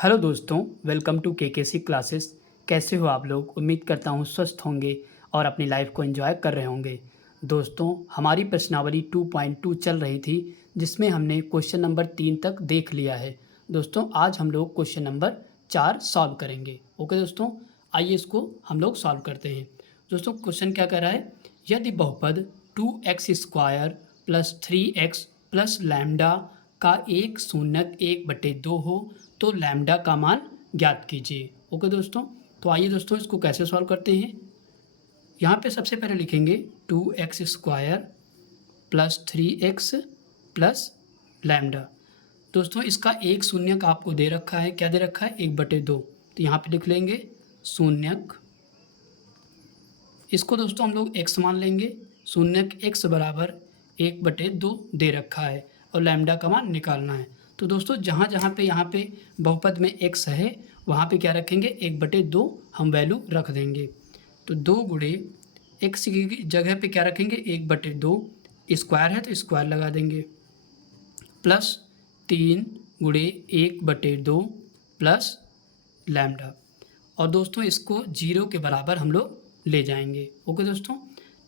Hello दोस्तों, welcome to KKC classes. कैसे हो आप लोग? उम्मीद करता हूँ स्वस्थ होंगे और अपनी लाइफ को एंजॉय कर रहे होंगे। दोस्तों, हमारी प्रश्नावली 2.2 चल रही थी, जिसमें हमने क्वेश्चन नंबर 3 तक देख लिया है। दोस्तों, आज हम लोग क्वेश्चन नंबर 4 सॉल्व करेंगे। ओके दोस्तों, आइए इसको हम लोग सॉल्व करते हैं। दोस्तों, क्वेश्चन क्या कह रहा है? यदि बहुपद 2x² plus 3x plus lambda का एक शून्यक 1/2 हो तो लैम्डा का मान ज्ञात कीजिए। ओके दोस्तों, तो आइए दोस्तों इसको कैसे सॉल्व करते हैं। यहाँ पे सबसे पहले लिखेंगे 2x² plus 3x plus lambda. दोस्तों, इसका एक शून्यक आपको दे रखा है। क्या दे रखा है? 1/2। तो यहाँ पे लिख लेंगे शून्यक। इसको दोस्तों हम लोग x मान लेंगे। शून्यक x बराबर 1/2 दे रखा है और लैम्डा का मान निकालना है। तो दोस्तों, जहाँ जहाँ पे यहाँ पे बहुपद में x है, वहाँ पे क्या रखेंगे? 1/2 हम वैल्यू रख देंगे। तो 2 गुणे x की जगह पे क्या रखेंगे? 1/2। स्क्वायर है तो स्क्वायर लगा देंगे, प्लस 3 गुणे 1/2 प्लस लैम्डा। और दोस्तों, इसको 0 के बराबर हम लोग ले जाएंगे। ओके दोस्तों,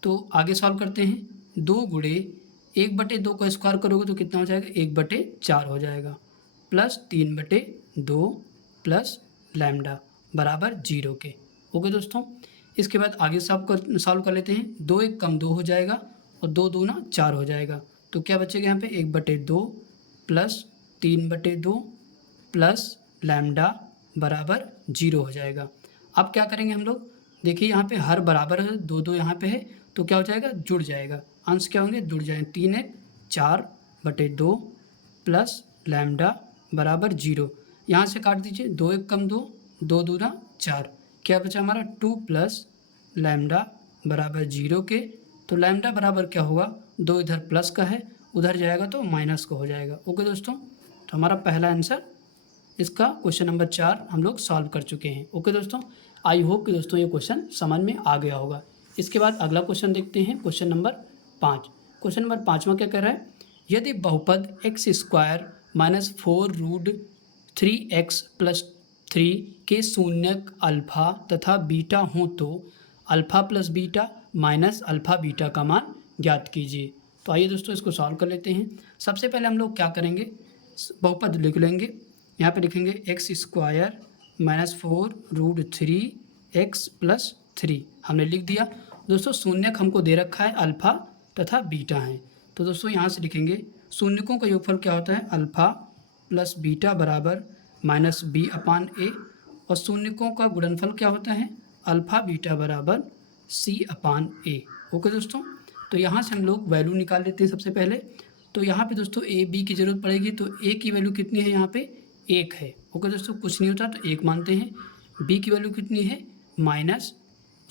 तो आगे सॉल्व करते हैं। 2 गुणे 1/2 का स्क्वायर करोगे तो कितना हो जाएगा? 1/4 हो जाएगा, प्लस 3/2 प्लस लैम्डा बराबर 0 के। ओके दोस्तों, इसके बाद आगे सॉल्व कर लेते हैं। 2 1 कम 2 हो जाएगा और 2 दूना 4 हो जाएगा। तो क्या बचेगा यहाँ पे? 1/2 प्लस 3/2 प्लस लैम्डा बराबर 0 हो जाएगा। अब क्या करेंगे हम लोग? देखिए यहाँ पे हर बराबर है, 2 2 यहाँ पे है, तो क्या हो जाएगा? जुड़ जाएगा। अंश क्या होंगे? जुड़ जाएंगे। 3 1 4/2 प्लस लैम्डा बराबर 0। यहाँ से काट दीजिए। 2 1 कम 2, 2 दूना 4। क्या बचा हमारा? 2 प्लस लैम्डा बराबर 0 के। तो लैम्डा बराबर क्या होगा? 2 इधर प्लस का है, उधर जाएगा तो माइनस का हो जाएगा। ओके दोस्तों, तो हमारा पहला आंसर इसका क्वेश्चन नंबर 4 हम लोग सॉल्व कर चुके हैं। ओके दोस्तों, आई होप कि दोस्तों ये क्वेश्चन समझ में आ गया होगा। इसके बाद अगला क्वेश्चन देखते हैं, क्वेश्चन नंबर 5। क्वेश्चन नंबर 5वां क्या कह रहा है? यदि बहुपद x² माइनस 4√3x प्लस 3 के शून्यक अल्फा तथा बीटा हों तो alpha plus beta minus alpha beta का मान ज्ञात कीजिए। तो आइए दोस्तों इसको सॉल्व कर लेते हैं। सबसे पहले हम लोग क्या करेंगे? बहुपद लिख लेंगे। यहाँ पे लिखेंगे x² माइनस 4√3x प्लस 3 हमने लिख दिया। दोस्तों, शून्यक हमको दे रखा है अल्फ़ा तथा बीटा है। तो दोस्तों यहाँ से लिखेंगे शून्यकों का योगफल क्या होता है? अल्फ़ा प्लस बीटा बराबर माइनस b/a। और शून्यकों का गुणनफल क्या होता है? अल्फ़ा बीटा बराबर c/a। ओके दोस्तों, तो यहाँ से हम लोग वैल्यू निकाल लेते हैं सबसे पहले। तो यहाँ पे दोस्तों a b की ज़रूरत पड़ेगी। तो a की वैल्यू कितनी है? यहाँ पे 1 है। ओके दोस्तों, कुछ नहीं होता तो 1 मानते हैं। b की वैल्यू कितनी है? माइनस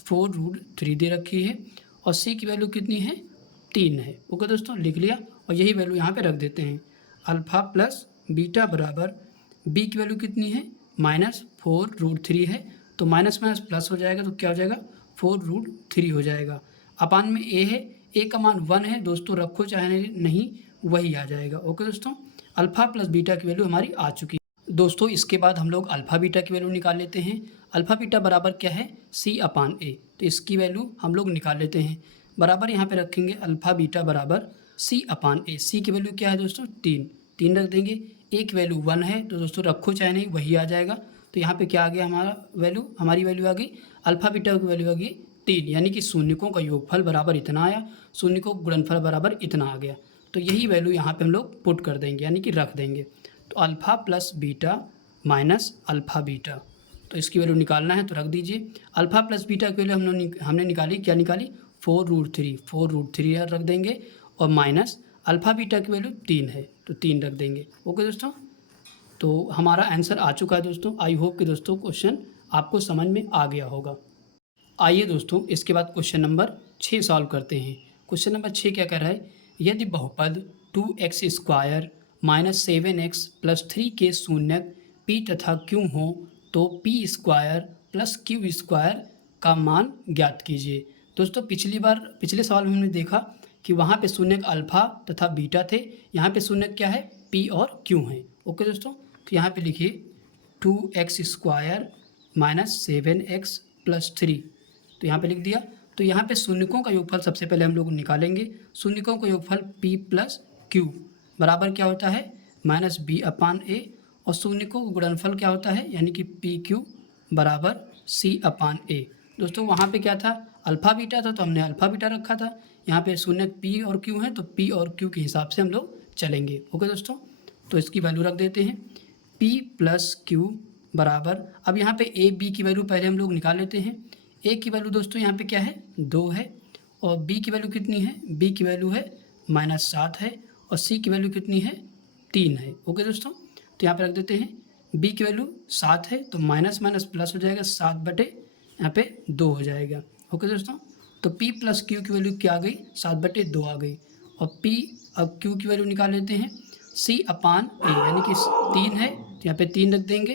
4√3 दे रखी है। और c की वैल्यू कितनी है? 3 है। ओके दोस्तों, लिख लिया और यही वैल्यू यहाँ पे रख देते हैं। अल्फ़ा प्लस बीटा बराबर b की वैल्यू कितनी है? माइनस 4√3 है। तो माइनस माइनस प्लस हो जाएगा, तो क्या हो जाएगा? 4√3 हो जाएगा। अपान में a है, a का मान 1 है दोस्तों, रखो चाहे नहीं वही आ जाएगा। ओके दोस्तों, अल्फ़ा प्लस बीटा की वैल्यू हमारी आ चुकी है। दोस्तों, इसके बाद हम लोग अल्फ़ा बीटा की वैल्यू निकाल लेते हैं। अल्फ़ा बीटा बराबर क्या है? c/a। तो इसकी वैल्यू हम लोग निकाल लेते हैं। बराबर यहाँ पे रखेंगे अल्फ़ा बीटा बराबर c/a। c की वैल्यू क्या है दोस्तों? 3 रख देंगे। a की वैल्यू 1 है तो दोस्तों रखो चाहे नहीं वही आ जाएगा। तो यहाँ पे क्या आ गया? हमारी वैल्यू आ गई, अल्फ़ा बीटा की वैल्यू आ गई 3, यानी कि शून्यकों का योगफल बराबर इतना आया, शून्यकों का गुणनफल बराबर इतना आ गया। तो यही वैल्यू यहाँ पे हम लोग पुट कर देंगे, यानी कि रख देंगे। तो alpha plus beta minus alpha beta, तो इसकी वैल्यू निकालना है तो रख दीजिए। अल्फ़ा प्लस बीटा की वैल्यू हमने निकाली, क्या निकाली? 4√3 रख देंगे। और माइनस अल्फ़ा बीटा की वैल्यू 3 है तो 3 रख देंगे। ओके दोस्तों, तो हमारा आंसर आ चुका है दोस्तों। आई होप कि दोस्तों क्वेश्चन आपको समझ में आ गया होगा। आइए दोस्तों इसके बाद क्वेश्चन नंबर 6 सॉल्व करते हैं। क्वेश्चन नंबर 6 क्या कर रहा है? यदि बहुपद 2x² माइनस 7x प्लस 3 के शून्यक p तथा q हो तो p² प्लस q² का मान ज्ञात कीजिए। दोस्तों, पिछले सवाल में हमने देखा कि वहाँ पे शून्यक अल्फ़ा तथा बीटा थे। यहाँ पे शून्यक क्या है? p और q हैं। ओके दोस्तों, तो यहाँ पे लिखिए 2x² माइनस 7x प्लस 3। तो यहाँ पे लिख दिया। तो यहाँ पे शून्यकों का योगफल सबसे पहले हम लोग निकालेंगे। शून्यकों का योगफल p प्लस क्यू बराबर क्या होता है माइनस b/a, और शून्यकों का गुणनफल क्या होता है यानी कि pq बराबर c/a। दोस्तों वहाँ पे क्या था, अल्फ़ा बीटा था तो हमने अल्फ़ा बीटा रखा था। यहाँ पे शून्य p और q है तो p और q के हिसाब से हम लोग चलेंगे। ओके दोस्तों, तो इसकी वैल्यू रख देते हैं p प्लस क्यू बराबर, अब यहाँ पे a b की वैल्यू पहले हम लोग निकाल लेते हैं। a की वैल्यू दोस्तों यहाँ पे क्या है 2 है, और b की वैल्यू कितनी है, b की वैल्यू है -7 है, और c की वैल्यू कितनी है 3 है। ओके दोस्तों, तो यहाँ पे रख देते हैं b की वैल्यू 7 है तो माइनस माइनस प्लस हो जाएगा, 7/, यहाँ पे 2 हो जाएगा। ओके दोस्तों, तो p प्लस q की वैल्यू क्या आ गई 7/2 आ गई, और p अब q की वैल्यू निकाल लेते हैं c/a यानी कि 3 है तो यहाँ पे 3 रख देंगे,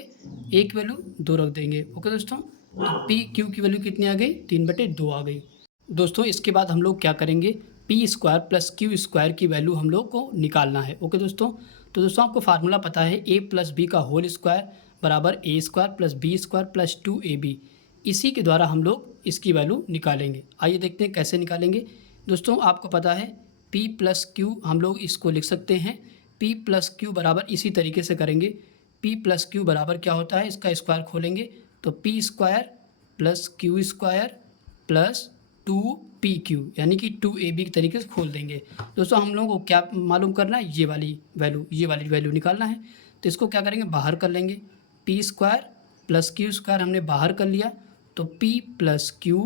a की वैल्यू 2 रख देंगे। ओके दोस्तों, तो p q की वैल्यू कितनी आ गई 3/2 आ गई। दोस्तों इसके बाद हम लोग क्या करेंगे, p² प्लस q² की वैल्यू हम लोग को निकालना है। ओके दोस्तों, तो दोस्तों आपको फार्मूला पता है a प्लस बी का होल स्क्वायर बराबर a² plus b² plus 2ab। इसी के द्वारा हम लोग इसकी वैल्यू निकालेंगे। आइए देखते हैं कैसे निकालेंगे। दोस्तों आपको पता है p प्लस क्यू हम लोग इसको लिख सकते हैं, p प्लस क्यू बराबर इसी तरीके से करेंगे। p प्लस क्यू बराबर क्या होता है, इसका स्क्वायर खोलेंगे तो p² plus q² plus 2pq यानी कि 2ab के तरीके से खोल देंगे। दोस्तों हम लोगों को क्या मालूम करना है, ये वाली वैल्यू निकालना है। तो इसको क्या करेंगे, बाहर कर लेंगे। p² प्लस q² हमने बाहर कर लिया तो p प्लस क्यू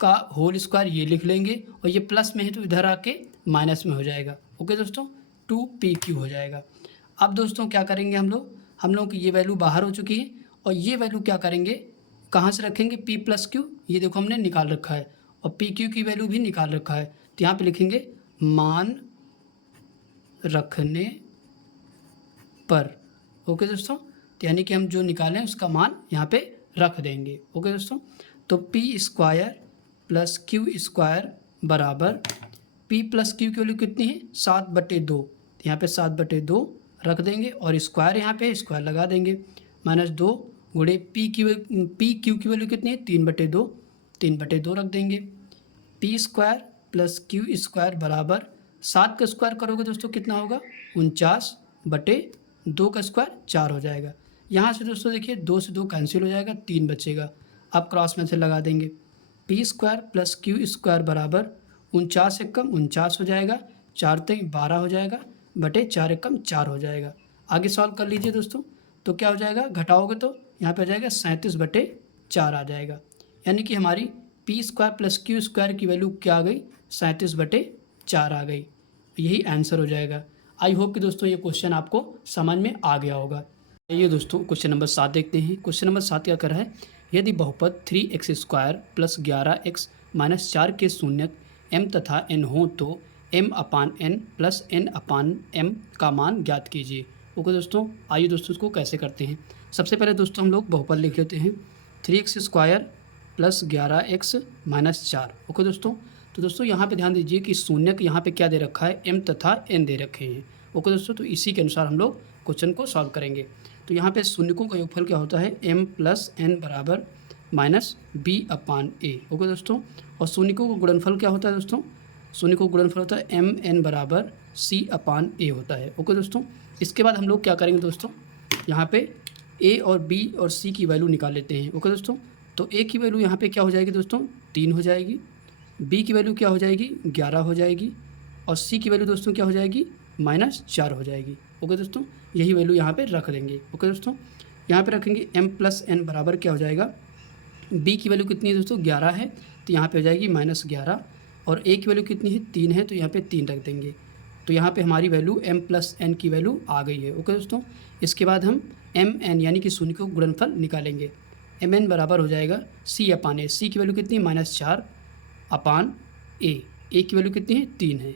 का होल स्क्वायर ये लिख लेंगे, और ये प्लस में है तो इधर आके माइनस में हो जाएगा। ओके दोस्तों, 2pq हो जाएगा। अब दोस्तों क्या करेंगे, हम लोग की ये वैल्यू बाहर हो चुकी है, और ये वैल्यू क्या करेंगे, कहाँ से रखेंगे, p प्लस क्यू ये देखो हमने निकाल रखा है, और पी क्यू की वैल्यू भी निकाल रखा है। तो यहाँ पे लिखेंगे मान रखने पर। ओके दोस्तों, तो यानी कि हम जो निकालें उसका मान यहाँ पे रख देंगे। ओके दोस्तों, तो p² प्लस q² बराबर p प्लस क्यू की वैल्यू कितनी है 7/2, यहाँ पे 7/2 रख देंगे, और स्क्वायर यहाँ पे स्क्वायर लगा देंगे, -2 गुणे p क्यू की वैल्यू कितनी है 3/2 रख देंगे। p² प्लस q² बराबर 7 का स्क्वायर करोगे दोस्तों कितना होगा 49/2 का स्क्वायर 4 हो जाएगा। यहाँ से दोस्तों देखिए 2 से 2 कैंसिल हो जाएगा, 3 बचेगा। अब क्रॉस में से लगा देंगे, p² प्लस q² बराबर 49 एकम 49 हो जाएगा, 4 3 12 हो जाएगा, बटे 4 एकम 4 हो जाएगा। आगे सॉल्व कर लीजिए दोस्तों, तो क्या हो जाएगा, घटाओगे तो यहाँ पे हो जाएगा 37/4 आ जाएगा, यानी कि हमारी p² प्लस q² की वैल्यू क्या आ गई 37/4 आ गई। यही आंसर हो जाएगा। आई होप कि दोस्तों ये क्वेश्चन आपको समझ में आ गया होगा। ये दोस्तों क्वेश्चन नंबर 7 देखते हैं। क्वेश्चन नंबर 7 क्या कर रहा है, यदि बहुपद 3x² प्लस 11x माइनस 4 के शून्यक m तथा n हो तो m/n प्लस n/m का मान ज्ञात कीजिए। ओके दोस्तों, आइए दोस्तों इसको कैसे करते हैं। सबसे पहले दोस्तों हम लोग बहुपद लिख लेते हैं 3x² plus 11x minus 4। Okay दोस्तों, तो दोस्तों यहाँ पे ध्यान दीजिए कि शून्यक यहाँ पे क्या दे रखा है, m तथा n दे रखे हैं। ओके दोस्तों, तो इसी के अनुसार हम लोग क्वेश्चन को सॉल्व करेंगे। तो यहाँ पे शून्यकों का योगफल क्या होता है, m प्लस n बराबर -b/a। ओके दोस्तों, और शून्यकों का गुणनफल क्या होता है दोस्तों, शून्यकों का गुणनफल होता है mn बराबर c/a होता है। ओके दोस्तों, इसके बाद हम लोग क्या करेंगे दोस्तों, यहाँ पे a और b और c की वैल्यू निकाल लेते हैं। ओके दोस्तों, तो a की वैल्यू यहाँ पे क्या हो जाएगी दोस्तों 3 हो जाएगी, b की वैल्यू क्या हो जाएगी 11 हो जाएगी, और c की वैल्यू दोस्तों क्या हो जाएगी -4 हो जाएगी। ओके दोस्तों, यही वैल्यू यहाँ पे रख देंगे। ओके दोस्तों, यहाँ पे रखेंगे m प्लस n बराबर क्या हो जाएगा, b की वैल्यू कितनी है दोस्तों 11 है तो यहाँ पे हो जाएगी -11, और a की वैल्यू कितनी है 3 है तो यहाँ पे 3 रख देंगे। तो यहाँ पे हमारी वैल्यू m प्लस n की वैल्यू आ गई है। ओके दोस्तों, इसके बाद हम mn यानी कि शून्य का गुणनफल निकालेंगे। mn बराबर हो जाएगा c/a। c की वैल्यू कितनी है -4/a, a की वैल्यू कितनी है 3 है,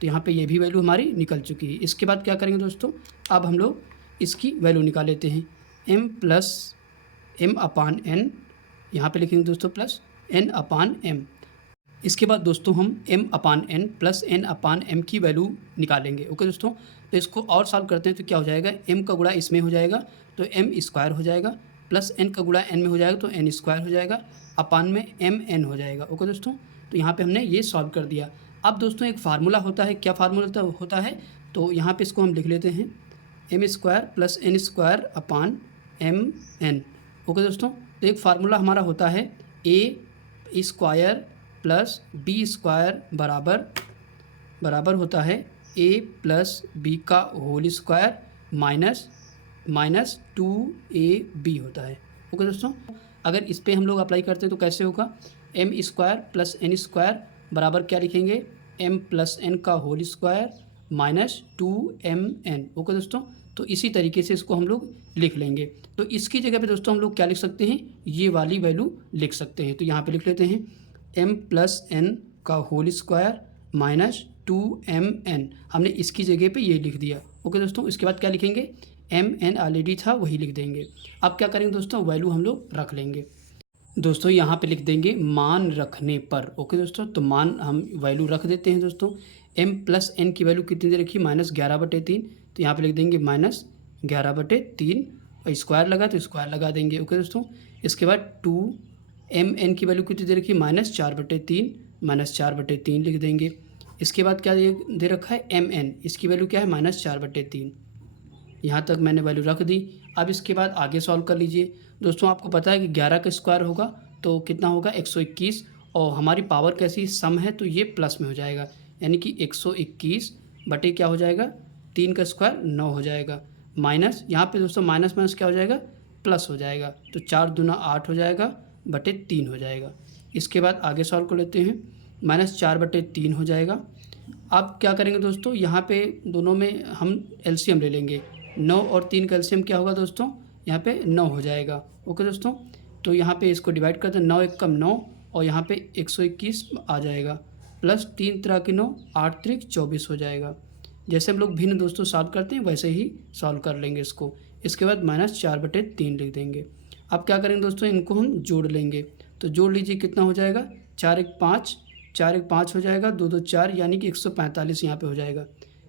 तो यहाँ पे ये भी वैल्यू हमारी निकल चुकी है। इसके बाद क्या करेंगे दोस्तों, अब हम लोग इसकी वैल्यू निकाल लेते हैं m प्लस m/n, यहाँ पे लिखेंगे दोस्तों प्लस n/m। इसके बाद दोस्तों हम m/n प्लस n/m की वैल्यू निकालेंगे। ओके दोस्तों, तो इसको और सॉल्व करते हैं तो क्या हो जाएगा, m का गुणा इसमें हो जाएगा तो m स्क्वायर हो जाएगा, प्लस n का गुणा n में हो जाएगा तो n स्क्वायर हो जाएगा, अपान में mn हो जाएगा। ओके दोस्तों, तो यहाँ पे हमने ये सॉल्व कर दिया। अब दोस्तों एक फार्मूला होता है, क्या फार्मूला होता है, तो यहाँ पे इसको हम लिख लेते हैं m square plus n square upon mn। Okay दोस्तों, तो एक फार्मूला हमारा होता है a square plus B square बराबर होता है a प्लस बी का होल स्क्वायर माइनस 2ab होता है। ओके दोस्तों, अगर इस पर हम लोग अप्लाई करते हैं तो कैसे होगा, m square plus n square बराबर क्या लिखेंगे, m प्लस n का whole square minus 2mn। Okay दोस्तों, तो इसी तरीके से इसको हम लोग लिख लेंगे। तो इसकी जगह पे दोस्तों हम लोग क्या लिख सकते हैं, ये वाली वैल्यू लिख सकते हैं। तो यहाँ पे लिख लेते हैं m प्लस n का होल स्क्वायर माइनस 2mn, हमने इसकी जगह पे ये लिख दिया। ओके दोस्तों, इसके बाद क्या लिखेंगे, mn ऑलरेडी था वही लिख देंगे। अब क्या करेंगे दोस्तों, वैल्यू हम लोग रख लेंगे। दोस्तों यहाँ पे लिख देंगे मान रखने पर। ओके दोस्तों, तो मान हम वैल्यू रख देते हैं दोस्तों। m प्लस n की वैल्यू कितनी दे रखी, -11/3, तो यहाँ पे लिख देंगे -11/3, और स्क्वायर लगा तो स्क्वायर लगा देंगे। ओके दोस्तों, इसके बाद 2mn की वैल्यू कितनी दे रखी, -4/3, -4/3 लिख देंगे। इसके बाद क्या दे रखा है, mn, इसकी वैल्यू क्या है, -4/3। यहाँ तक मैंने वैल्यू रख दी। अब इसके बाद आगे सॉल्व कर लीजिए। दोस्तों आपको पता है कि 11 का स्क्वायर होगा तो कितना होगा, 121, और हमारी पावर कैसी सम है तो ये प्लस में हो जाएगा, यानी कि 121 बटे क्या हो जाएगा, 3 का स्क्वायर 9 हो जाएगा, माइनस यहाँ पे दोस्तों माइनस क्या हो जाएगा, प्लस हो जाएगा, तो 4 दूना 8 हो जाएगा बटे 3 हो जाएगा। इसके बाद आगे सॉल्व कर लेते हैं, -4/3 हो जाएगा। अब क्या करेंगे दोस्तों, यहाँ पे दोनों में हम एलसीएम ले लेंगे। 9 और 3 का एलसीएम क्या होगा दोस्तों, यहाँ पे 9 हो जाएगा। ओके दोस्तों, तो यहाँ पे इसको डिवाइड करते हैं, 9 1 कम 9, और यहाँ पे 121 आ जाएगा, प्लस 3 तरह के 9, 8 त्रिक 24 हो जाएगा। जैसे हम लोग भिन्न दोस्तों सॉल्व करते हैं वैसे ही सॉल्व कर लेंगे इसको। इसके बाद -4/3 लिख देंगे। अब क्या करेंगे दोस्तों, इनको हम जोड़ लेंगे। तो जोड़ लीजिए, कितना हो जाएगा, 4 1 5, 4 1 5 हो जाएगा, 2 2 4, यानी कि 145 यहाँ पे हो जाएगा।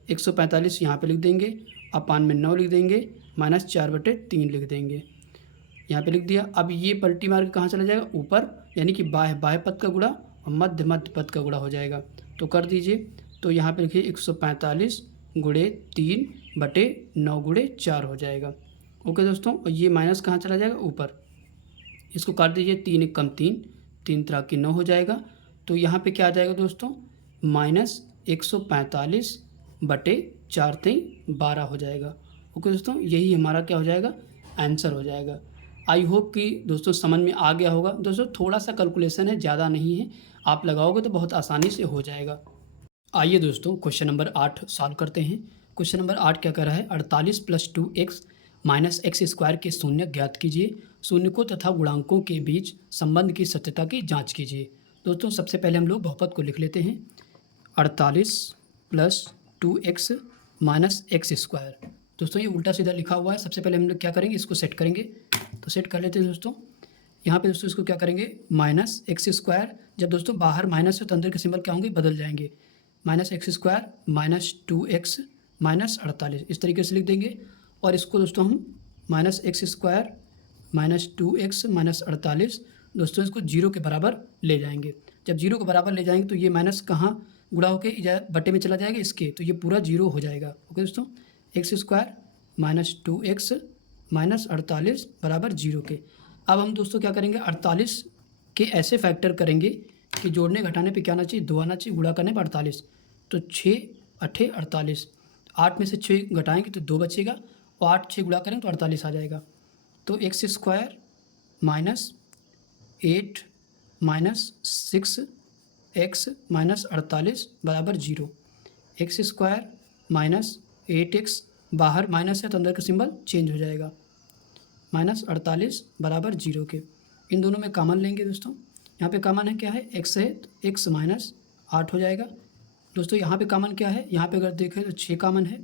145 यहाँ पे लिख देंगे, अपान में 9 लिख देंगे, -4/3 लिख देंगे, यहाँ पे लिख दिया। अब ये पलटी मार के कहाँ चला जाएगा, ऊपर, यानी कि बाह्य पद का गुणा और मध्य पद का गुणा हो जाएगा। तो कर दीजिए, तो यहाँ पे लिखिए 145 गुणे 3 बटे 9 गुणे 4 हो जाएगा। ओके दोस्तों, और ये माइनस कहाँ चला जाएगा, ऊपर, इसको काट दीजिए, 3 1 कम 3, 3 तरह की 9 हो जाएगा। तो यहाँ पे क्या आ जाएगा दोस्तों, -145 बटे 4 3 12 हो जाएगा। ओके दोस्तों, यही हमारा क्या हो जाएगा, आंसर हो जाएगा। आई होप कि दोस्तों समझ में आ गया होगा। दोस्तों थोड़ा सा कैलकुलेशन है, ज़्यादा नहीं है, आप लगाओगे तो बहुत आसानी से हो जाएगा। आइए दोस्तों क्वेश्चन नंबर 8 सॉल्व करते हैं। क्वेश्चन नंबर 8 क्या कर रहा है, 48 + 2x - x² के शून्य ज्ञात कीजिए। शून्यकों तथा गुणांकों के बीच संबंध की सत्यता की जांच कीजिए। दोस्तों सबसे पहले हम लोग बहुपद को लिख लेते हैं, 48 + 2x - x²। दोस्तों ये उल्टा सीधा लिखा हुआ है, सबसे पहले हम लोग क्या करेंगे, इसको सेट करेंगे। तो सेट कर लेते हैं दोस्तों। यहाँ पे दोस्तों इसको क्या करेंगे, -x², जब दोस्तों बाहर माइनस है तो अंदर के सिंबल क्या होंगे, बदल जाएंगे, -x² - 2x - 48, इस तरीके से लिख देंगे। और इसको दोस्तों हम -x² - 2x - 48, दोस्तों इसको 0 के बराबर ले जाएंगे। जब 0 के बराबर ले जाएंगे तो ये माइनस कहाँ गुणा होकर बटे में चला जाएगा इसके, तो ये पूरा 0 हो जाएगा। ओके दोस्तों, x² - 2x - 48 बराबर 0 के। अब हम दोस्तों क्या करेंगे, 48 के ऐसे फैक्टर करेंगे कि जोड़ने घटाने पे क्या आना चाहिए, 2 आना चाहिए, गुणा करने पर 48, तो 6 8 48, 8 में से 6 घटाएंगे तो 2 बचेगा, और 8 6 गुणा करेंगे तो 48 आ जाएगा। तो x² - 8 - 6x - 48 बराबर 0। x² - 8x, बाहर माइनस है तो अंदर का सिंबल चेंज हो जाएगा, -48 बराबर 0 के। इन दोनों में कॉमन लेंगे दोस्तों, यहाँ पे कॉमन है क्या है, x है तो x - 8 हो जाएगा। दोस्तों यहाँ पे कॉमन क्या है, यहाँ पे अगर देखें तो 6 कॉमन है,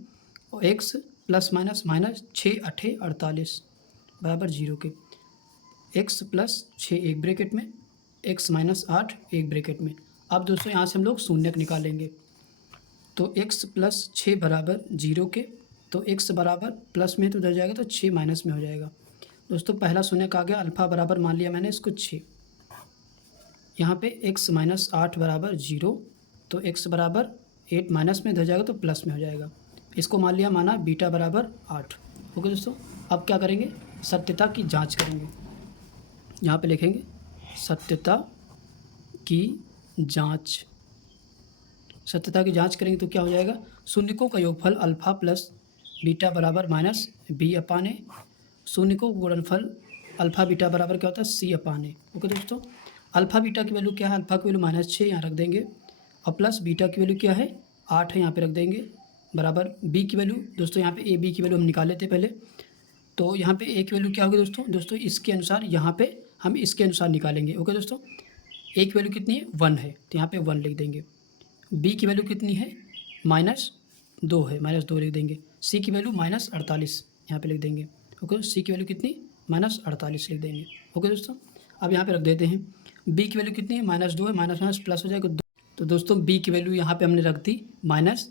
और x ± 6 8 48 बराबर 0 के। x + 6 एक ब्रैकेट में, x - 8 एक ब्रैकेट में। अब दोस्तों यहाँ से हम लोग शून्यक निकालेंगे। तो x प्लस 6 बराबर 0 के, तो x बराबर प्लस में तो उधर जाएगा तो 6 माइनस में हो जाएगा। दोस्तों पहला शून्यक आ गया, अल्फ़ा बराबर मान लिया मैंने इसको 6। यहाँ पे x माइनस 8 बराबर 0, तो x बराबर 8 माइनस में इधर जाएगा तो प्लस में हो जाएगा। इसको मान लिया, माना बीटा बराबर 8। ओके दोस्तों, अब क्या करेंगे, सत्यता की जांच करेंगे। यहाँ पे लिखेंगे सत्यता की जांच। सत्यता की जांच करेंगे तो क्या हो जाएगा, शून्यकों का योगफल अल्फ़ा प्लस बीटा बराबर माइनस बी अपान ए। शून्यकों का गुणनफल अल्फ़ा बीटा बराबर क्या होता है, सी अपान ए। ओके दोस्तों, अल्फ़ा बीटा की वैल्यू क्या है, अल्फ़ा की वैल्यू -6 यहाँ रख देंगे, और प्लस बीटा की वैल्यू क्या है 8 है, यहाँ पे रख देंगे, बराबर बी की वैल्यू। दोस्तों यहाँ पे ए बी की वैल्यू हम निकाले थे पहले, तो यहाँ पे ए की वैल्यू क्या होगी दोस्तों इसके अनुसार यहाँ पे हम इसके अनुसार निकालेंगे। ओके दोस्तों, ए की वैल्यू कितनी है 1 है, तो यहाँ पे 1 लिख देंगे। बी की वैल्यू कितनी है -2 है, -2 लिख देंगे। सी की वैल्यू -48 यहाँ पे लिख देंगे। ओके, सी की वैल्यू कितनी -48 लिख देंगे। ओके दोस्तों, अब यहाँ पे रख देते हैं। बी की वैल्यू कितनी है -2 है, माइनस माइनस प्लस हो जाएगा 2। तो दोस्तों बी की वैल्यू यहाँ पे हमने रख दी माइनस,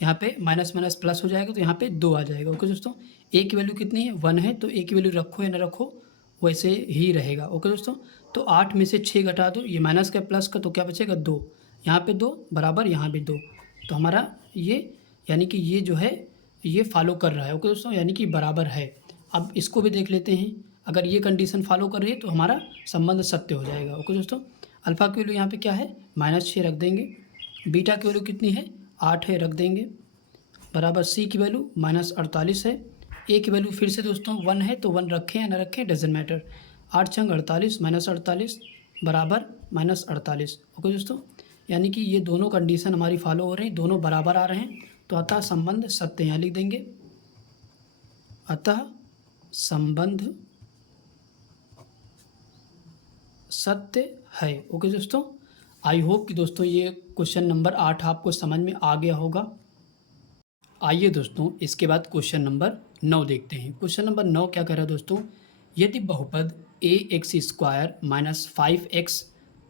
यहाँ पे माइनस माइनस प्लस हो जाएगा तो यहाँ पे 2 आ जाएगा। ओके दोस्तों, ए की वैल्यू कितनी है 1 है, तो ए की वैल्यू रखो या ना रखो वैसे ही रहेगा। ओके दोस्तों, तो 8 में से 6 घटा दो, ये माइनस का प्लस का तो क्या बचेगा 2, यहाँ पे 2 बराबर यहाँ भी 2, तो हमारा ये यानी कि ये जो है ये फॉलो कर रहा है। ओके दोस्तों, यानी कि बराबर है। अब इसको भी देख लेते हैं, अगर ये कंडीशन फॉलो कर रही है तो हमारा संबंध सत्य हो जाएगा। ओके दोस्तों, अल्फ़ा की वैल्यू यहाँ पे क्या है -6 रख देंगे, बीटा की वैल्यू कितनी है 8 है रख देंगे, बराबर सी की वैल्यू -48 है, ए की वैल्यू फिर से दोस्तों 1 है तो 1 रखें या ना रखें डजेंट मैटर। 8 छंग 48 -48 बराबर -48। ओके दोस्तों, यानी कि ये दोनों कंडीशन हमारी फॉलो हो रही हैं, दोनों बराबर आ रहे हैं, तो अतः संबंध सत्य यहाँ लिख देंगे। अतः संबंध सत्य है। ओके दोस्तों, आई होप कि दोस्तों ये क्वेश्चन नंबर 8 आपको समझ में आ गया होगा। आइए दोस्तों इसके बाद क्वेश्चन नंबर 9 देखते हैं। क्वेश्चन नंबर 9 क्या कह रहा है दोस्तों, यदि बहुपद ax² - 5x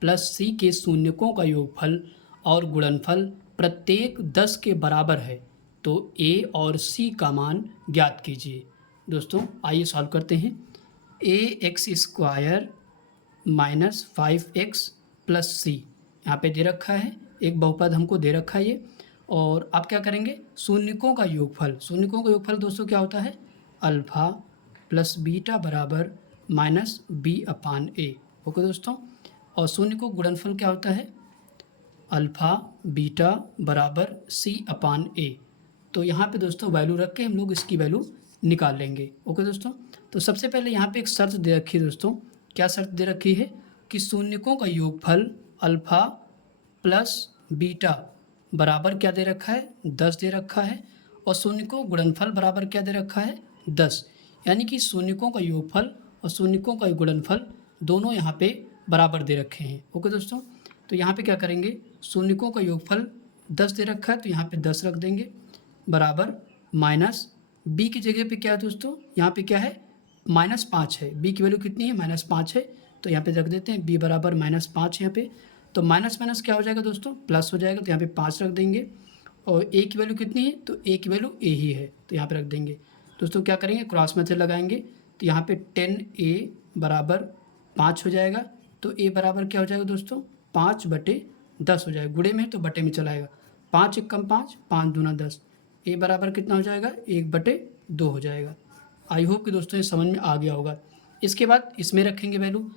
प्लस सी के शून्यकों का योगफल और गुणनफल प्रत्येक 10 के बराबर है तो a और c का मान ज्ञात कीजिए। दोस्तों आइए सॉल्व करते हैं। ax² - 5x प्लस सी यहाँ पे दे रखा है, एक बहुपद हमको दे रखा है ये, और आप क्या करेंगे शून्यकों का योगफल। शून्यकों का योगफल दोस्तों क्या होता है, अल्फ़ा प्लस बीटा बराबर माइनस बी अपान ए। ओके दोस्तों, और शून्य को गुणनफल क्या होता है, अल्फ़ा बीटा बराबर सी अपान ए। तो यहाँ पे दोस्तों वैल्यू रख के हम लोग इसकी वैल्यू निकाल लेंगे। ओके दोस्तों, तो सबसे पहले यहाँ पे एक शर्त दे रखी है दोस्तों, क्या शर्त दे रखी है कि शून्यकों का योगफल अल्फ़ा प्लस बीटा बराबर क्या दे रखा है 10 दे रखा है, और शून्यकों गुणनफल बराबर क्या दे रखा है 10, यानी कि शून्यकों का योगफल और शून्यकों का गुणनफल दोनों यहाँ पे बराबर दे रखे हैं। ओके दोस्तों, तो यहाँ पे क्या करेंगे, शून्यकों का योगफल 10 दे रखा है तो यहाँ पे 10 रख देंगे, बराबर माइनस बी की जगह पे क्या है दोस्तों, यहाँ पे क्या है -5 है, बी की वैल्यू कितनी है -5 है, तो यहाँ पे रख देते हैं बी बराबर -5 यहाँ पे। तो माइनस माइनस क्या हो जाएगा दोस्तों, प्लस हो जाएगा, तो यहाँ पे 5 रख देंगे, और ए की वैल्यू कितनी है, तो ए की वैल्यू ए ही है, तो यहाँ पे रख देंगे। दोस्तों क्या करेंगे, क्रॉस मेथड लगाएंगे, तो यहाँ पे 10a बराबर 5 हो जाएगा, तो a बराबर क्या हो जाएगा दोस्तों 5/10 हो जाएगा, गुणे में है तो बटे में चलाएगा, 5 एकम 5, 5 दूना 10, a बराबर कितना हो जाएगा 1/2 हो जाएगा। आई होप कि दोस्तों ये समझ में आ गया होगा। इसके बाद इसमें रखेंगे वैल्यू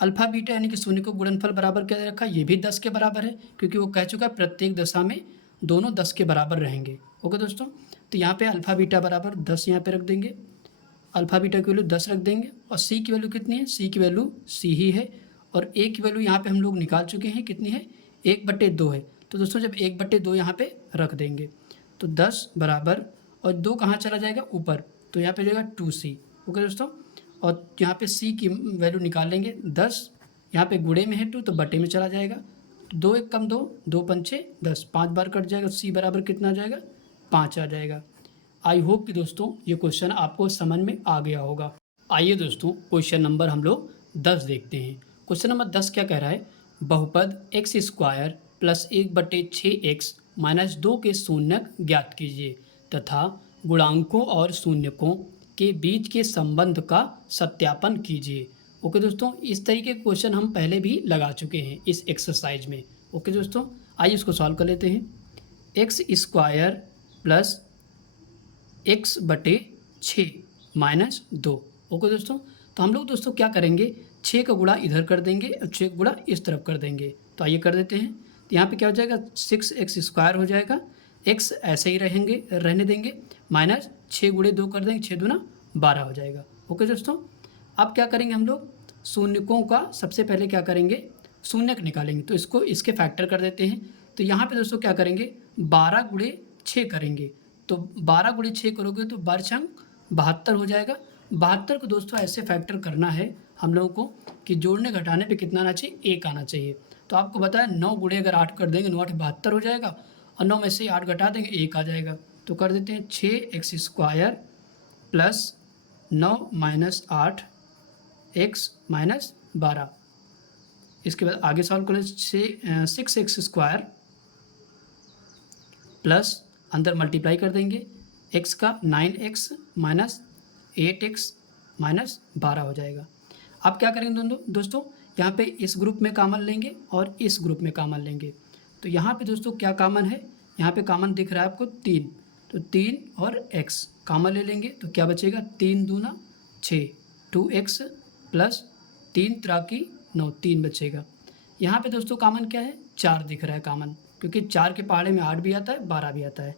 अल्फ़ा बीटा, यानी कि शून्य को गुणनफल बराबर क्या दे रखा है, ये भी 10 के बराबर है, क्योंकि वो कह चुका है प्रत्येक दशा में दोनों 10 के बराबर रहेंगे। ओके दोस्तों, तो यहाँ पे अल्फ़ा बीटा बराबर 10 यहाँ पे रख देंगे, अल्फ़ा बीटा की वैल्यू 10 रख देंगे, और सी की वैल्यू कितनी है, सी की वैल्यू सी ही है, और ए की वैल्यू यहाँ पे हम लोग निकाल चुके हैं, कितनी है 1/2 है। तो दोस्तों जब 1/2 यहाँ पे रख देंगे तो 10 बराबर, और 2 कहाँ चला जाएगा ऊपर, तो यहाँ पे जाएगा 2c। ओके दोस्तों, और यहाँ पे c की वैल्यू निकाल लेंगे 10, यहाँ पे गुणे में है 2 तो बटे में चला जाएगा, 2 एकम 2, 2 पंचे 10, 5 बार कट जाएगा, c बराबर कितना आ जाएगा 5 आ जाएगा। आई होप कि दोस्तों ये क्वेश्चन आपको समझ में आ गया होगा। आइए दोस्तों क्वेश्चन नंबर हम लोग 10 देखते हैं। क्वेश्चन नंबर 10 क्या कह रहा है, बहुपद x² +1/6x माइनस 2 के शून्यक ज्ञात कीजिए तथा गुणांकों और शून्यकों के बीच के संबंध का सत्यापन कीजिए। ओके दोस्तों, इस तरीके के क्वेश्चन हम पहले भी लगा चुके हैं इस एक्सरसाइज में। ओके दोस्तों, आइए इसको सॉल्व कर लेते हैं। x² plus x/6 minus 2। Okay दोस्तों, तो हम लोग दोस्तों क्या करेंगे, 6 का गुणा इधर कर देंगे और 6 का गुणा इस तरफ कर देंगे। तो आइए कर देते हैं। तो यहाँ पे क्या हो जाएगा, 6x² हो जाएगा, x ऐसे ही रहने देंगे, माइनस 6 गुणे 2 कर देंगे, 6 दूना 12 हो जाएगा। ओके दोस्तों, अब क्या करेंगे हम लोग, शून्यकों का सबसे पहले क्या करेंगे, शून्यक निकालेंगे। तो इसको इसके फैक्टर कर देते हैं। तो यहाँ पे दोस्तों क्या करेंगे, 12 गुणे 6 करेंगे। तो 12 गुणे 6 करोगे तो 12×72 हो जाएगा। 72 को दोस्तों ऐसे फैक्टर करना है हम लोगों को कि जोड़ने घटाने पे कितना आना चाहिए, 1 आना चाहिए। तो आपको बताया 9 गुणे अगर 8 कर देंगे 9 8 72 हो जाएगा, और 9 में से 8 घटा देंगे 1 आ जाएगा। तो कर देते हैं 6x² plus 9 minus 8 x minus 12। इसके बाद आगे सॉल्व करें, 6x² प्लस अंदर मल्टीप्लाई कर देंगे, x का 9x माइनस 8x माइनस 12 हो जाएगा। अब क्या करेंगे दोस्तों, यहाँ पे इस ग्रुप में कॉमन लेंगे और इस ग्रुप में कॉमन लेंगे। तो यहाँ पे दोस्तों क्या कॉमन है, यहाँ पे कॉमन दिख रहा है आपको 3, तो 3 और x कॉमन ले लेंगे। तो क्या बचेगा, 3 दूना 6, 2x प्लस 3 त्रिकी 9, 3 बचेगा। यहाँ पे दोस्तों कॉमन क्या है, 4 दिख रहा है कॉमन, क्योंकि 4 के पहाड़े में 8 भी आता है, 12 भी आता है।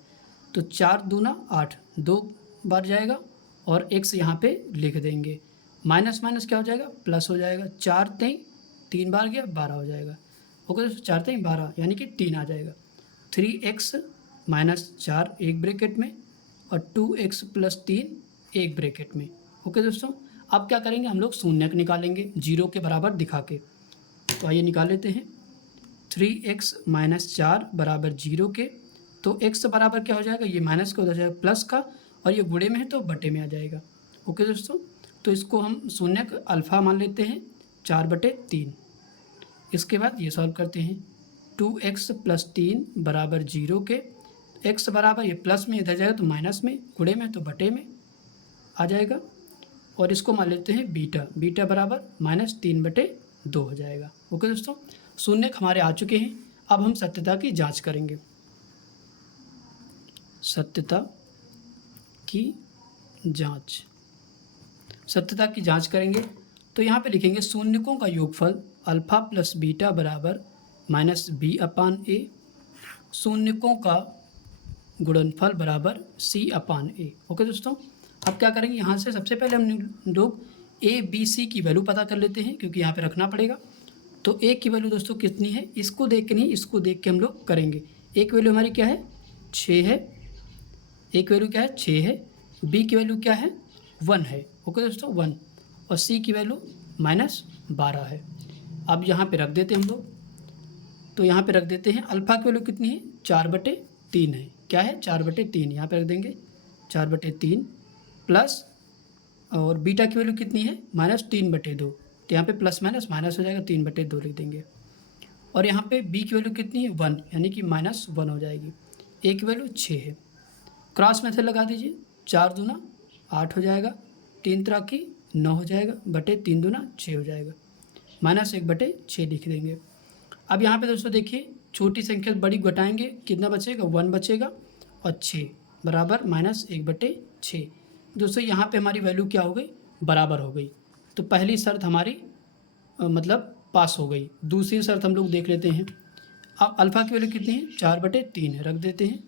तो 4 दूना 8, 2 बार जाएगा और x यहाँ पे लिख देंगे। माइनस माइनस क्या हो जाएगा, प्लस हो जाएगा। 4 3 3 बार गया 12 हो जाएगा। ओके दोस्तों, 4 3 12 यानी कि 3 आ जाएगा। 3x माइनस 4 एक ब्रैकेट में और 2x प्लस 3 एक ब्रैकेट में। ओके दोस्तों, अब क्या करेंगे, हम लोग शून्यक निकालेंगे 0 के बराबर दिखा के। तो आइए निकाल लेते हैं। 3x माइनस 4 बराबर 0 के, तो x बराबर क्या हो जाएगा, ये माइनस का हो जाएगा प्लस का, और ये गुणे में है तो बटे में आ जाएगा। ओके दोस्तों, तो इसको हम शून्यक अल्फ़ा मान लेते हैं 4/3। इसके बाद ये सॉल्व करते हैं, 2x प्लस 3 बराबर 0 के, x बराबर ये प्लस में इधर जाएगा तो माइनस में, गुणे में तो बटे में आ जाएगा। और इसको मान लेते हैं बीटा, बीटा बराबर -3/2 हो जाएगा। ओके दोस्तों, शून्यक हमारे आ चुके हैं। अब हम सत्यता की जांच करेंगे। सत्यता की जांच, सत्यता की जांच करेंगे तो यहाँ पे लिखेंगे शून्यकों का योगफल अल्फ़ा प्लस बीटा बराबर -b/a, शून्यकों का गुणनफल बराबर c/a। ओके दोस्तों, अब क्या करेंगे, यहाँ से सबसे पहले हम लोग a b c की वैल्यू पता कर लेते हैं, क्योंकि यहाँ पे रखना पड़ेगा। तो a की वैल्यू दोस्तों कितनी है, इसको देख के नहीं, इसको देख के हम लोग करेंगे। a की वैल्यू हमारी क्या है, 6 है। a की वैल्यू क्या है, 6 है। b की वैल्यू क्या है, 1 है। ओके दोस्तों, 1। और c की वैल्यू -12 है। अब यहाँ पे रख देते हैं हम लोग, तो यहाँ पे रख देते हैं अल्फ़ा की वैल्यू कितनी है, 4/3 है। क्या है, 4/3, यहाँ पे रख देंगे 4/3 प्लस, और बीटा की वैल्यू कितनी है, -3/2। तो यहाँ पे प्लस माइनस माइनस हो जाएगा, 3/2 लिख देंगे। और यहाँ पे b की वैल्यू कितनी है, 1, यानी कि -1 हो जाएगी। a की वैल्यू 6 है। क्रॉस मेथड लगा दीजिए, 4 दूना 8 हो जाएगा, 3 त्रिकी 9 हो जाएगा, बटे 3 दूना 6 हो जाएगा, -1/6 लिख देंगे। अब यहाँ पे दोस्तों देखिए, छोटी संख्या बड़ी घटाएंगे, कितना बचेगा, 1 बचेगा, और 6 बराबर -1/6। दोस्तों यहाँ पे हमारी वैल्यू क्या हो गई, बराबर हो गई। तो पहली शर्त हमारी मतलब पास हो गई। दूसरी शर्त हम लोग देख लेते हैं। अब अल्फ़ा की वैल्यू कितनी है, 4/3 है, रख देते हैं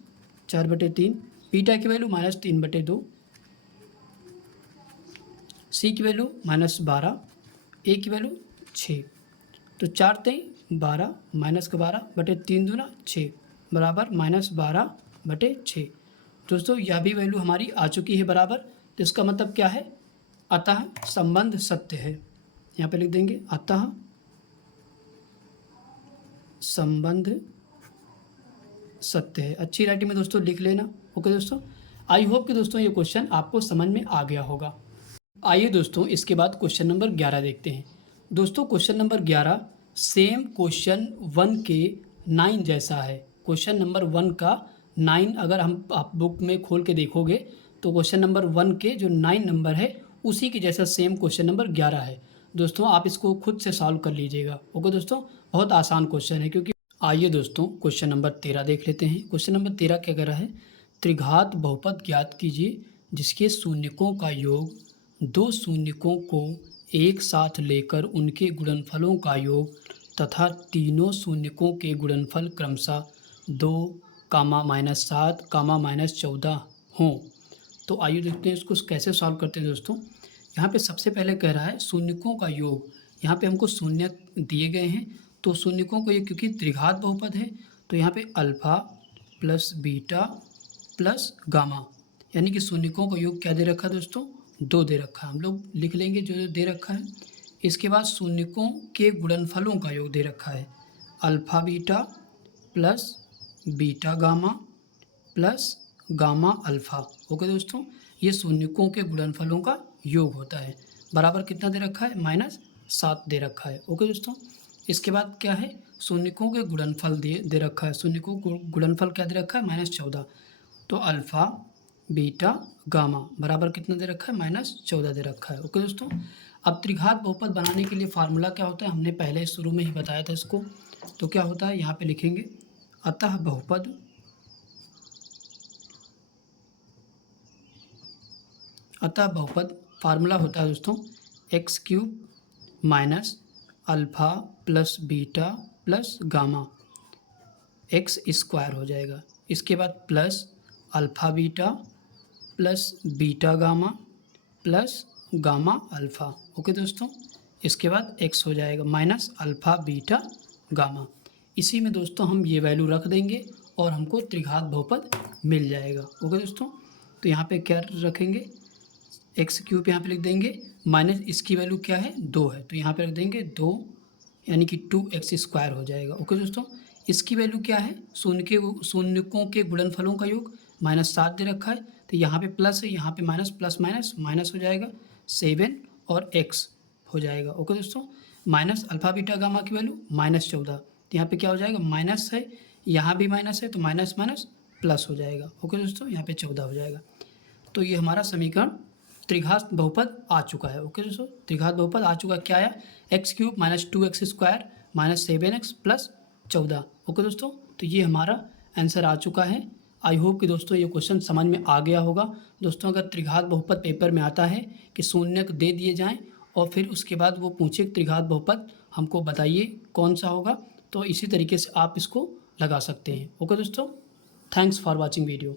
4/3। बीटा की वैल्यू -3/2, सी की वैल्यू -12, ए की वैल्यू 6। तो 4 3 12, -12/3 दूना 6 बराबर -12/6। दोस्तों यह भी वैल्यू हमारी आ चुकी है बराबर। तो इसका मतलब क्या है, अतः संबंध सत्य है। यहाँ पे लिख देंगे अतः संबंध सत्य है। अच्छी राइटिंग में दोस्तों लिख लेना। ओके दोस्तों, आई होप कि दोस्तों ये क्वेश्चन आपको समझ में आ गया होगा। आइए दोस्तों इसके बाद क्वेश्चन नंबर 11 देखते हैं। दोस्तों क्वेश्चन नंबर 11 सेम क्वेश्चन 1 के 9 जैसा है। क्वेश्चन नंबर 1 का 9 अगर आप बुक में खोल के देखोगे तो क्वेश्चन नंबर 1 के जो 9 नंबर है उसी के जैसा सेम क्वेश्चन नंबर 11 है। दोस्तों आप इसको खुद से सॉल्व कर लीजिएगा। ओके दोस्तों, बहुत आसान क्वेश्चन है क्योंकि आइए दोस्तों क्वेश्चन नंबर 13 देख लेते हैं। क्वेश्चन नंबर 13 क्या कह रहा है, त्रिघात बहुपद ज्ञात कीजिए जिसके शून्यकों का योग दो शून्यकों को एक साथ लेकर उनके गुणनफलों का योग तथा तीनों शून्यकों के गुणनफल क्रमशः 2, -7, -14 हों। तो आइए देखते हैं इसको कैसे सॉल्व करते हैं दोस्तों। यहाँ पे सबसे पहले कह रहा है शून्यकों का योग। यहाँ पे हमको शून्य दिए गए हैं तो शून्यकों का योग, क्योंकि त्रिघात बहुपद है तो यहाँ पे alpha plus beta plus gamma, यानी कि शून्यकों का योग क्या दे रखा है दोस्तों, 2 दे रखा है। हम लोग लिख लेंगे जो दे रखा है। इसके बाद शून्यकों के गुणनफलों का योग दे रखा है, alpha beta plus beta gamma plus gamma alpha. Okay दोस्तों, ये शून्यकों के गुणनफलों का योग होता है। बराबर कितना दे रखा है, -7 दे रखा है। ओके दोस्तों, इसके बाद क्या है, शून्यकों के गुणनफल दे रखा है। शून्यकों को गुणनफल क्या दे रखा है, -14। तो अल्फ़ा बीटा गामा बराबर कितना दे रखा है, -14 दे रखा है। ओके दोस्तों, अब त्रिघात बहुपद बनाने के लिए फार्मूला क्या होता है, हमने पहले शुरू में ही बताया था इसको। तो क्या होता है, यहाँ पे लिखेंगे अतः बहुपद फार्मूला होता है दोस्तों x³ minus alpha plus beta plus gamma x square हो जाएगा। इसके बाद plus alpha beta plus beta gamma plus gamma alpha. Okay दोस्तों, इसके बाद x हो जाएगा माइनस अल्फ़ा बीटा गामा। इसी में दोस्तों हम ये वैल्यू रख देंगे और हमको त्रिघात बहुपद मिल जाएगा। ओके दोस्तों, तो यहाँ पे क्या रखेंगे, x³ यहाँ पे लिख देंगे, माइनस इसकी वैल्यू क्या है, 2 है तो यहाँ पे रख देंगे 2, यानी कि 2x स्क्वायर हो जाएगा। ओके दोस्तों, इसकी वैल्यू क्या है, शून्यकों के गुणनफलों का योग -7 दे रखा है तो यहाँ पे प्लस है, यहाँ पे माइनस प्लस माइनस माइनस हो जाएगा 7 और x हो जाएगा। ओके दोस्तों, माइनस अल्फ़ा बीटा गामा की वैल्यू -14, तो यहाँ पे क्या हो जाएगा, माइनस है, यहाँ भी माइनस है तो माइनस माइनस प्लस हो जाएगा। ओके दोस्तों, यहाँ पे 14 हो जाएगा। तो ये हमारा समीकरण त्रिघात बहुपद आ चुका है। ओके दोस्तों, त्रिघात बहुपद आ चुका, क्या आया, x³ minus 2x square minus 7x plus 14। Okay दोस्तों, तो ये हमारा आंसर आ चुका है। आई होप कि दोस्तों ये क्वेश्चन समझ में आ गया होगा। दोस्तों अगर त्रिघात बहुपद पेपर में आता है कि शून्य दे दिए जाएं और फिर उसके बाद वो पूछे त्रिघात बहुपद हमको बताइए कौन सा होगा, तो इसी तरीके से आप इसको लगा सकते हैं। ओके दोस्तों, थैंक्स फॉर वॉचिंग वीडियो।